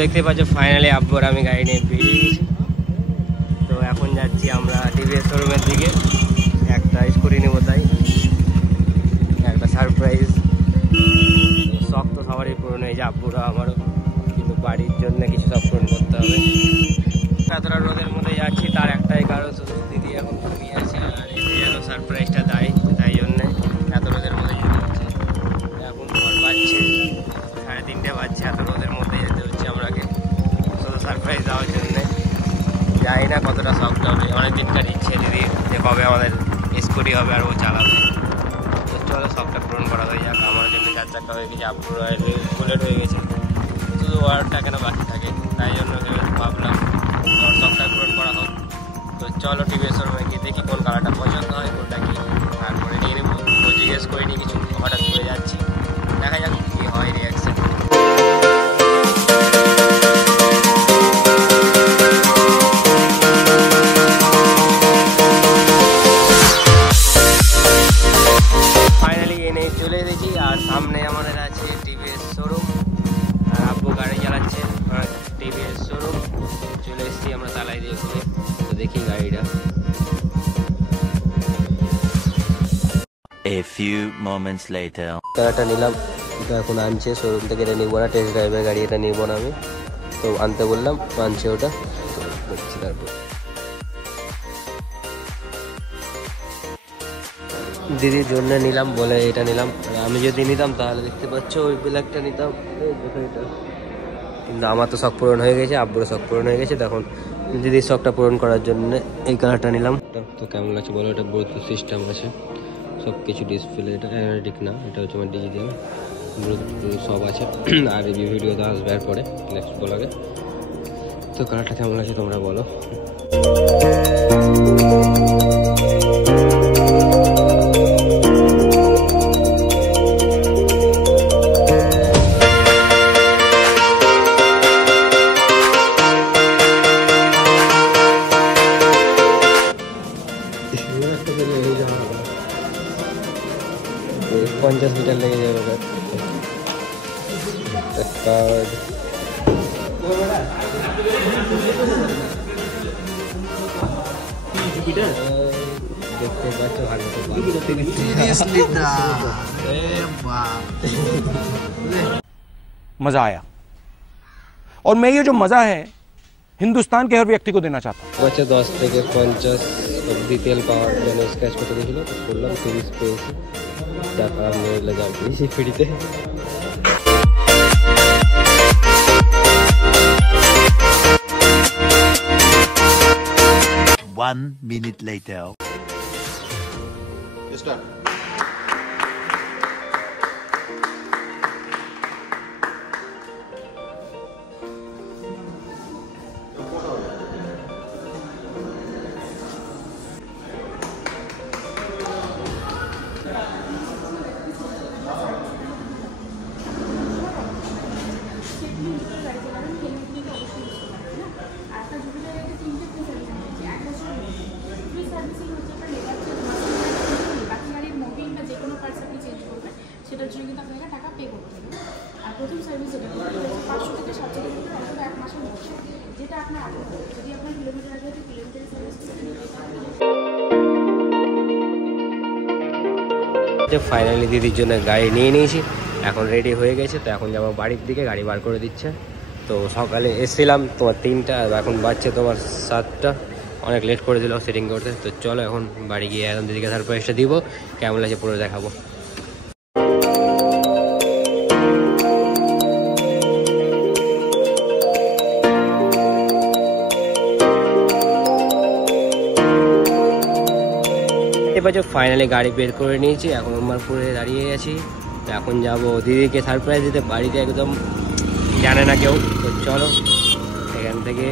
দেখতে পাচ্ছ ফাইনালি আব্বু আর আমি গাড়ি নিয়ে বেরিয়ে গেছি। তো এখন যাচ্ছি আমরা টিভিএস শোরুমের দিকে, একটা স্কুটি নেবো, তাই একটা সারপ্রাইজ। শখ তো সবারই পূরণ হয়ে যায়, আব্বুরা আমারও, কিন্তু বাড়ির জন্য কিছু সব পূরণ করতে হবে। এতটা রোদের মধ্যে যাচ্ছি তার একটাই কারণ, শুধু দিদি এখন ঘুমিয়ে আছে আর এতে যেন সারপ্রাইজটা দেয়, তাই জন্যে এত রোদের মধ্যে যেতে হচ্ছে। এখন তোমার বাজছে 3:30 বাজছে, এত রোদের মধ্যে যেতে হচ্ছে আমাকে শুধু সারপ্রাইজ দেওয়ার জন্যে। জানি না কতটা শখটা হবে, অনেকদিনকার ইচ্ছে দিদি যে কবে আমাদের স্কুটি হবে আর ও চালাবে। তো চলো শখটা পূরণ করা হয়ে যাক। আমার জন্য 4 চাকা হয়ে গেছে, আব্বুর বুলেট হয়ে গেছে, শুধু ওয়ারটা কেন বাকি থাকে, তাই জন্য ভাবলাম ওর শখটা পূরণ করা হোক। তো চলো টিভিএস শোরুমে গিয়ে দেখি কোন কালারটা পছন্দ হয়, কোনটা কি, তারপরে নিয়ে নেবো। তো জিজ্ঞেস করিনি কিছু, হঠাৎ করে যাচ্ছি, দেখা যাক কি হয় রিয়াকশন। ফাইনালি এনে চলে এসেছি, আর সামনে আমাদের আছে টিভিএস শোরুম, আর আব্বু গাড়ি চালাচ্ছে টিভিএস শোরুম। চলে এসেছি আমরা তালাই দিয়ে ঘুরে, তো দেখি গাড়িটা। A few moments later. কালারটা নিলাম, তো এখন আনছে শোরুম থেকে, এটা নিবো না, টেস্ট ড্রাইভের গাড়ি, এটা নিবো না আমি, তো আনতে বললাম, আনছে ওটা, তো দেখছি। তারপর দিদির জন্য নিলাম বলে এটা নিলাম, আমি যদি নিতাম তাহলে দেখতে পাচ্ছ ওই ব্ল্যাকটা নিতাম, এটা। কিন্তু আমার তো শখ পূরণ হয়ে গেছে, আব্বুরও শখ পূরণ হয়ে গেছে, তখন দিদির শখটা পূরণ করার জন্য এই কালারটা নিলাম। তো কেমন লাগছে বলো, এটা ব্লুটুথ সিস্টেম আছে, সব কিছু ডিসপ্লে, এটা অ্যানালজিক না, এটা হচ্ছে আমার ডিজিটাল, ব্লুটুথ সব আছে। আর এই ভিডিওতে আসবে পরে নেক্সট ব্লগে। তো কালারটা কেমন লাগছে তোমরা বলো। $50 লেগে যাবে কার্ড। দেখতে পাচ্ছ ভালো, मजा आया और मैं ये जो मजा है हिंदुस्तान के हर व्यक्ति को देना चाहता हूँ। 10 থেকে 50 অব্দি তেল পাওয়ার জন্য স্ক্র্যাচ করতে দিয়েছিল, তো করলাম 30 পেয়েছি টাকা, মেরে যাও বেশি ফ্রিতে। 1 minute later. Start. সেটার জন্য কিন্তু আপনাকে টাকা পে করতে হবে। আর প্রথম সার্ভিস যেটা 500 থেকে 700 কিলোমিটার অথবা 1 মাসের মধ্যে, যেটা আপনার আগে হবে। যদি আপনার কিলোমিটার আগে কিলোমিটার সার্ভিস ফাইনালি দিদির জন্য গাড়ি নিয়ে নিয়েছি, এখন রেডি হয়ে গেছে। তো এখন যাবো বাড়ির দিকে, গাড়ি বার করে দিচ্ছে। তো সকালে এসেছিলাম তোমার 3টা, এখন বাজছে তোমার 7টা, অনেক লেট করে দিল সেটিং করতে। তো চলো এখন বাড়ি গিয়ে একদম দিদিকে সারপ্রাইজটা দিব, কেমন লাগছে পুরো দেখাবো। ফাইনালি গাড়ি বের করে নিয়েছি, এখন উমারপুরে দাঁড়িয়ে গেছি। তো এখন যাব দিদিকে সারপ্রাইজ দিতে, বাড়িতে একদম জানে না কেউ। তো চলো এখান থেকে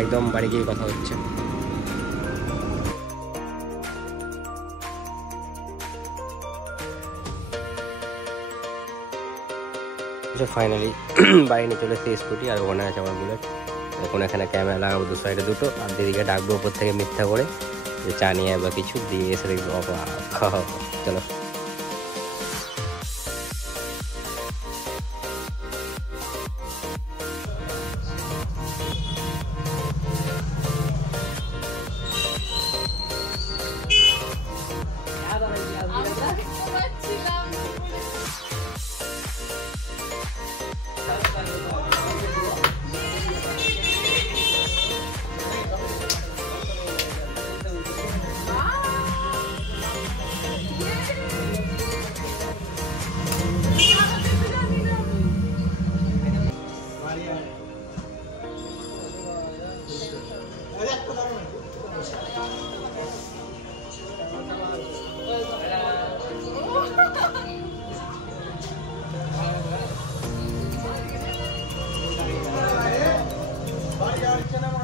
একদম বাড়ি গিয়ে কথা হচ্ছে। ফাইনালি বাড়ি নিয়ে চলে এসেছি স্কুটি, আর ওখানে আছে আমার বুলেট। এখন এখানে ক্যামেরা লাগাবো 2 সাইডে 2টো, আর দিদিকে ডাকবো উপর থেকে মিথ্যা করে যে চা নিয়ে বা কিছু দিয়ে এসে দেখবো। চলো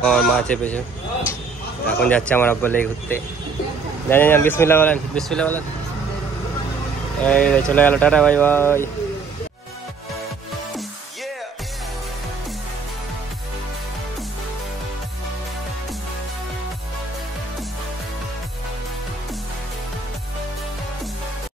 আমার মা চেপেছে। এখন যাচ্ছে আমার আব্বা লেগে ঘুরতে। জানি না, বিসমিল্লাহ বলেন, বিসমিল্লাহ বলেন। এই চলে গেল, টাটা, বাই বাই।